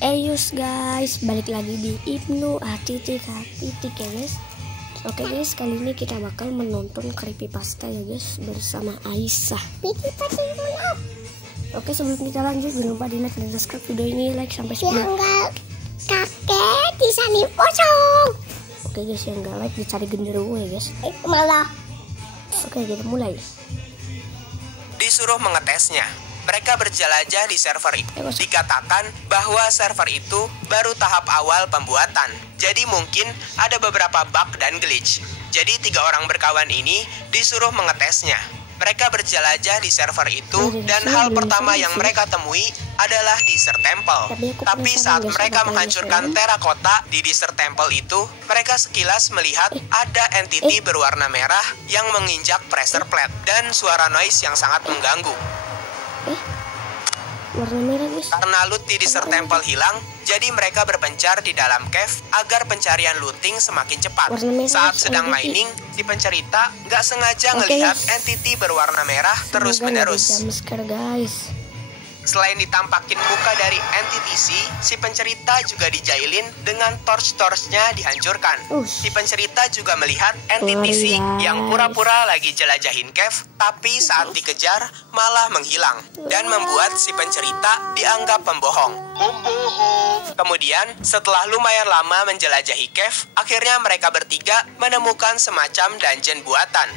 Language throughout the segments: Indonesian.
Eyus guys, balik lagi di Ibnu Atitik ya guys. Oke guys, kali ini kita bakal menonton creepypasta ya guys bersama Aisyah. Oke, sebelum kita lanjut jangan lupa di like dan subscribe video ini, like sampai 10. Kakek di sana pocong. Oke guys, yang gak like dicari genderuwo ya guys. Malah. Oke, kita mulai. Disuruh mengetesnya. Mereka berjelajah di server itu. Dikatakan bahwa server itu baru tahap awal pembuatan. Jadi mungkin ada beberapa bug dan glitch. Jadi 3 orang berkawan ini disuruh mengetesnya. Mereka berjelajah di server itu dan hal pertama yang mereka temui adalah Desert Temple. Tapi saat mereka menghancurkan terakota di Desert Temple itu, mereka sekilas melihat ada entity berwarna merah yang menginjak pressure plate dan suara noise yang sangat mengganggu. Warna merah guys. Karena loot di Desert Temple hilang, jadi mereka berpencar di dalam cave agar pencarian looting semakin cepat. Saat sedang mining, si pencerita nggak sengaja ngelihat entity berwarna merah terus-menerus. Guys. Selain ditampakin muka dari entity si pencerita juga dijailin dengan torch-torchnya dihancurkan. Si pencerita juga melihat entity yang pura-pura lagi jelajahin cave, tapi saat dikejar malah menghilang dan membuat si pencerita dianggap pembohong. Kemudian, setelah lumayan lama menjelajahi cave, akhirnya mereka bertiga menemukan semacam dungeon buatan.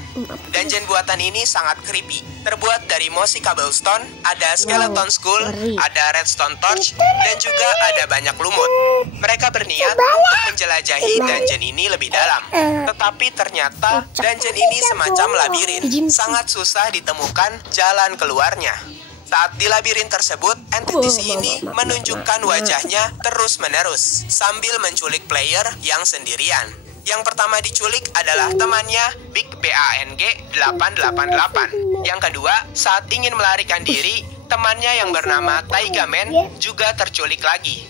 Dungeon buatan ini sangat creepy. Terbuat dari mossy cobblestone, ada skeleton skull, ada redstone torch, dan juga ada banyak lumut. Mereka berniat untuk menjelajahi dungeon ini lebih dalam. Tetapi ternyata dungeon ini semacam labirin. Sangat susah ditemukan jalan keluarnya. Saat di labirin tersebut, entity ini menunjukkan wajahnya terus-menerus sambil menculik player yang sendirian. Yang pertama diculik adalah temannya Big BANG 888. Yang kedua, saat ingin melarikan diri, temannya yang bernama Taiga Man juga terculik lagi.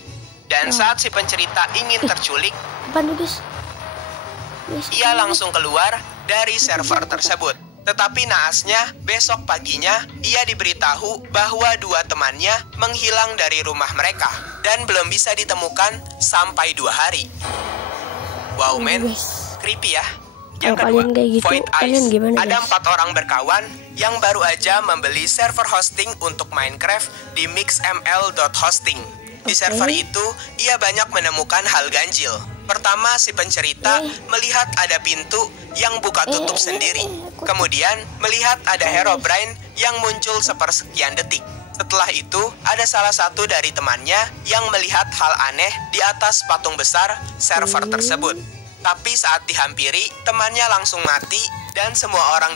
Dan saat si pencerita ingin terculik, ia langsung keluar dari server tersebut. Tetapi naasnya, besok paginya ia diberitahu bahwa 2 temannya menghilang dari rumah mereka dan belum bisa ditemukan sampai 2 hari. Wow men, creepy ya. Yang kedua, Void Ice. Ada 4 orang berkawan yang baru aja membeli server hosting untuk Minecraft di mixml.hosting. Di server itu, ia banyak menemukan hal ganjil. Pertama, si pencerita melihat ada pintu yang buka tutup sendiri. Kemudian, melihat ada Herobrine yang muncul sepersekian detik. Setelah itu, ada salah satu dari temannya yang melihat hal aneh di atas patung besar server tersebut. Tapi saat dihampiri, temannya langsung mati dan semua orang...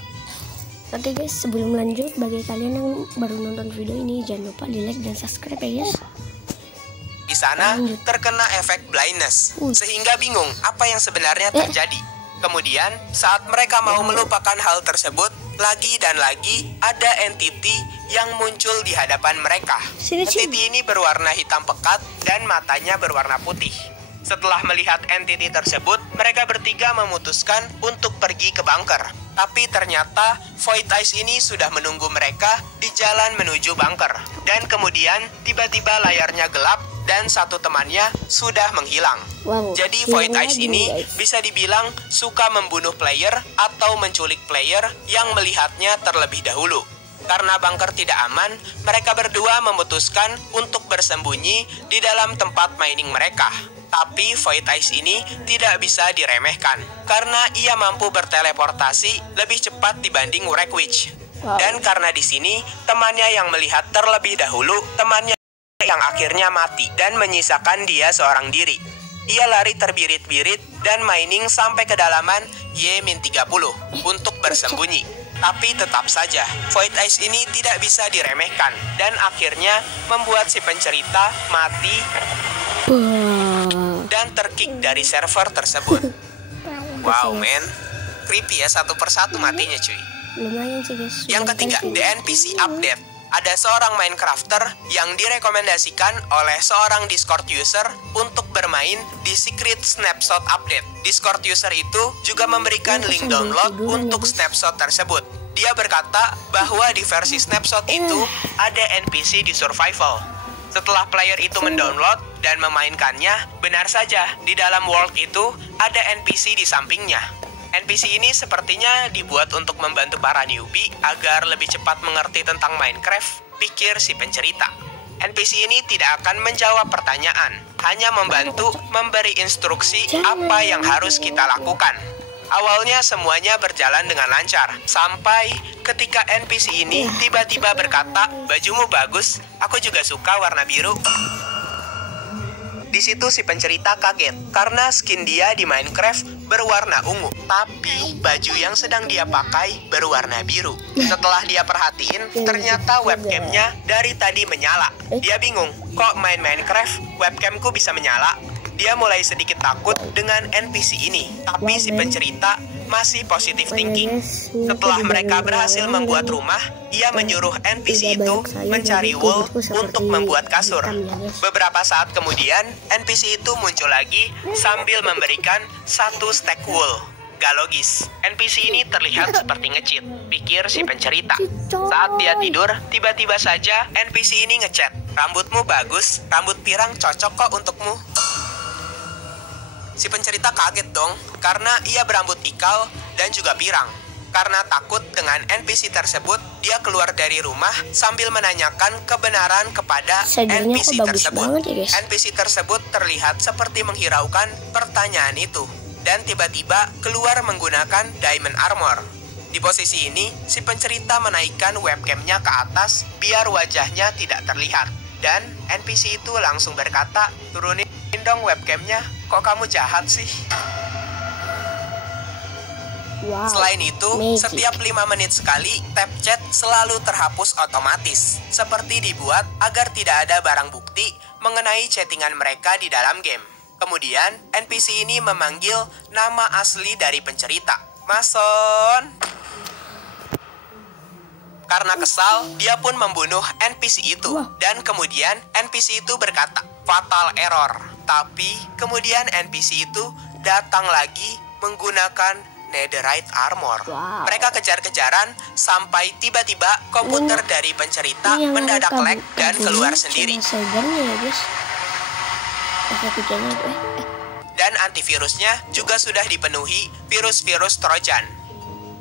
Oke guys, sebelum lanjut, bagi kalian yang baru nonton video ini, jangan lupa di like dan subscribe ya guys. Di sana terkena efek blindness, sehingga bingung apa yang sebenarnya terjadi. Kemudian, saat mereka mau melupakan hal tersebut, lagi dan lagi ada entity yang muncul di hadapan mereka. Entity ini berwarna hitam pekat dan matanya berwarna putih. Setelah melihat entity tersebut, mereka bertiga memutuskan untuk pergi ke bunker. Tapi ternyata Void Ice ini sudah menunggu mereka di jalan menuju bunker. Dan kemudian tiba-tiba layarnya gelap dan satu temannya sudah menghilang. Jadi Void Ice ini bisa dibilang suka membunuh player atau menculik player yang melihatnya terlebih dahulu. Karena bunker tidak aman, mereka berdua memutuskan untuk bersembunyi di dalam tempat mining mereka. Tapi Void Ice ini tidak bisa diremehkan karena ia mampu berteleportasi lebih cepat dibanding Wreck Witch. Dan karena di sini temannya yang melihat terlebih dahulu, temannya yang akhirnya mati dan menyisakan dia seorang diri. Ia lari terbirit-birit dan mining sampai kedalaman Y-30 untuk bersembunyi. Tapi tetap saja, Void Ice ini tidak bisa diremehkan dan akhirnya membuat si pencerita mati dan terkick dari server tersebut. Wow men, creepy ya, satu persatu matinya cuy. Lumayan sih guys. Yang ketiga, the NPC update. Ada seorang Minecrafter yang direkomendasikan oleh seorang Discord user untuk bermain di Secret Snapshot Update. Discord user itu juga memberikan link download untuk snapshot tersebut. Dia berkata bahwa di versi snapshot itu ada NPC di survival. Setelah player itu mendownload dan memainkannya, benar saja di dalam world itu ada NPC di sampingnya. NPC ini sepertinya dibuat untuk membantu para newbie agar lebih cepat mengerti tentang Minecraft, pikir si pencerita. NPC ini tidak akan menjawab pertanyaan, hanya membantu memberi instruksi apa yang harus kita lakukan. Awalnya semuanya berjalan dengan lancar, sampai ketika NPC ini tiba-tiba berkata, "Bajumu bagus, aku juga suka warna biru." Di situ si pencerita kaget, karena skin dia di Minecraft berwarna ungu, tapi baju yang sedang dia pakai berwarna biru. Setelah dia perhatiin, ternyata webcamnya dari tadi menyala. Dia bingung, kok main Minecraft webcamku bisa menyala? Dia mulai sedikit takut dengan NPC ini, tapi si pencerita masih positive thinking. Setelah mereka berhasil membuat rumah, ia menyuruh NPC itu mencari wool untuk membuat kasur. Beberapa saat kemudian, NPC itu muncul lagi sambil memberikan 1 stack wool. Gak logis, NPC ini terlihat seperti nge-cheat, pikir si pencerita. Saat dia tidur, tiba-tiba saja NPC ini ngechat, "Rambutmu bagus, rambut pirang cocok kok untukmu." Si pencerita kaget dong, karena ia berambut ikal dan juga pirang. Karena takut dengan NPC tersebut, dia keluar dari rumah sambil menanyakan kebenaran kepada NPC tersebut. NPC tersebut terlihat seperti menghiraukan pertanyaan itu, dan tiba-tiba keluar menggunakan diamond armor. Di posisi ini, si pencerita menaikkan webcamnya ke atas biar wajahnya tidak terlihat. Dan NPC itu langsung berkata, "Turunin dong webcamnya, kok kamu jahat sih?" Wow. Selain itu, setiap 5 menit sekali, tab chat selalu terhapus otomatis. Seperti dibuat agar tidak ada barang bukti mengenai chattingan mereka di dalam game. Kemudian, NPC ini memanggil nama asli dari pencerita, Mason. Karena kesal, dia pun membunuh NPC itu. Dan kemudian NPC itu berkata, "Fatal error." Tapi kemudian NPC itu datang lagi menggunakan netherite armor. Mereka kejar-kejaran sampai tiba-tiba komputer dari pencerita mendadak lag dan keluar sendiri. Dan antivirusnya juga sudah dipenuhi virus-virus Trojan.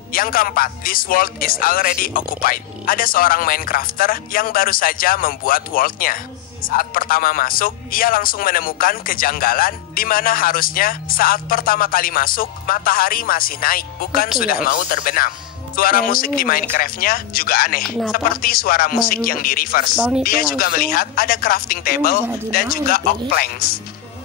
Yang keempat, this world is already occupied. Ada seorang Minecrafter yang baru saja membuat world-nya. Saat pertama masuk, ia langsung menemukan kejanggalan di mana harusnya saat pertama kali masuk, matahari masih naik, bukan sudah mau terbenam. Suara musik di Minecraft-nya juga aneh, seperti suara musik yang di reverse. Dia juga melihat ada crafting table dan juga oak planks.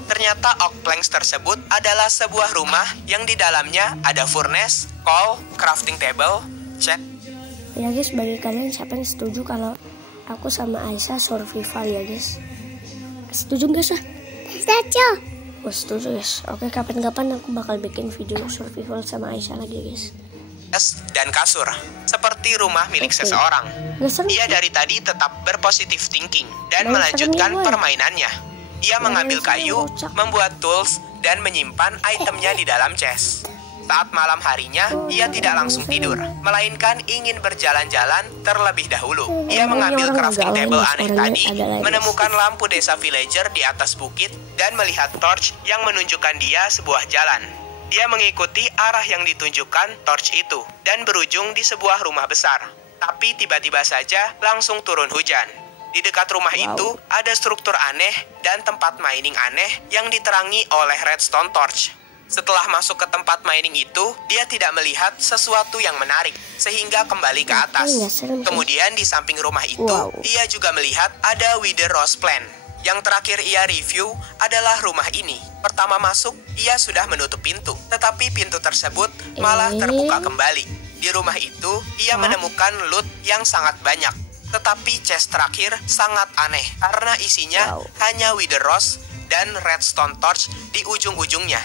Ternyata oak planks tersebut adalah sebuah rumah yang di dalamnya ada furnace, coal, crafting table, chat. Ya guys, bagi kalian siapa yang setuju kalau aku sama Aisyah survival ya guys? Setuju gak sih? Setuju. Oh, setuju guys. Oke, kapan-kapan aku bakal bikin video survival sama Aisyah lagi guys. Dan kasur, seperti rumah milik seseorang. Ia dari tadi tetap berpositif thinking dan melanjutkan permainannya. Ia mengambil kayu, membuat tools, dan menyimpan itemnya di dalam chest. Saat malam harinya, ia tidak langsung tidur, melainkan ingin berjalan-jalan terlebih dahulu. Ia mengambil crafting table aneh tadi, menemukan lampu desa villager di atas bukit, dan melihat torch yang menunjukkan dia sebuah jalan. Dia mengikuti arah yang ditunjukkan torch itu, dan berujung di sebuah rumah besar. Tapi tiba-tiba saja langsung turun hujan. Di dekat rumah itu ada struktur aneh dan tempat mining aneh yang diterangi oleh redstone torch. Setelah masuk ke tempat mining itu, dia tidak melihat sesuatu yang menarik, sehingga kembali ke atas. Kemudian di samping rumah itu, ia juga melihat ada wither rose plant. Yang terakhir ia review adalah rumah ini. Pertama masuk, ia sudah menutup pintu, tetapi pintu tersebut malah terbuka kembali. Di rumah itu, ia menemukan loot yang sangat banyak. Tetapi chest terakhir sangat aneh karena isinya hanya wither rose dan redstone torch di ujung-ujungnya.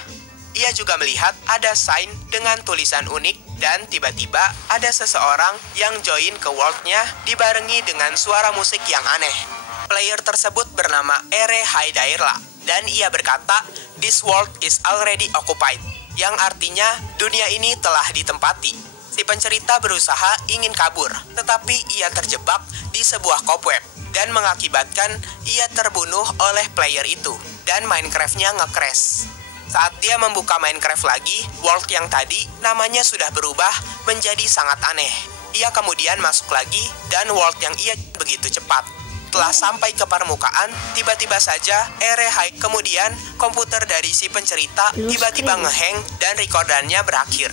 Ia juga melihat ada sign dengan tulisan unik dan tiba-tiba ada seseorang yang join ke world-nya dibarengi dengan suara musik yang aneh. Player tersebut bernama Ere Haidairla dan ia berkata, "This world is already occupied," yang artinya dunia ini telah ditempati. Si pencerita berusaha ingin kabur, tetapi ia terjebak di sebuah cobweb dan mengakibatkan ia terbunuh oleh player itu dan Minecraft-nya nge-crash. Saat dia membuka Minecraft lagi, world yang tadi namanya sudah berubah menjadi sangat aneh. Ia kemudian masuk lagi dan world yang ia begitu cepat. Setelah sampai ke permukaan, tiba-tiba saja error high. Kemudian komputer dari si pencerita tiba-tiba ngehang dan recordannya berakhir.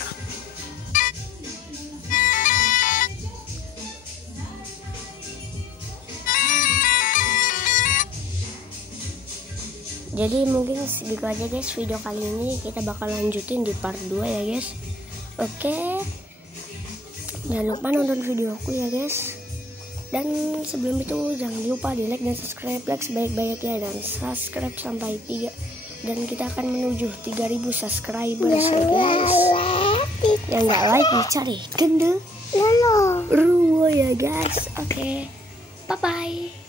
Jadi mungkin segitu aja guys video kali ini. Kita bakal lanjutin di part 2 ya guys. Oke, jangan lupa nonton videoku ya guys. Dan sebelum itu jangan lupa di like dan subscribe, like sebaik-baiknya, dan subscribe sampai 3. Dan kita akan menuju 3000 subscribers ya guys. Yang gak like dicari gendel ruwo ya guys. Oke, bye bye.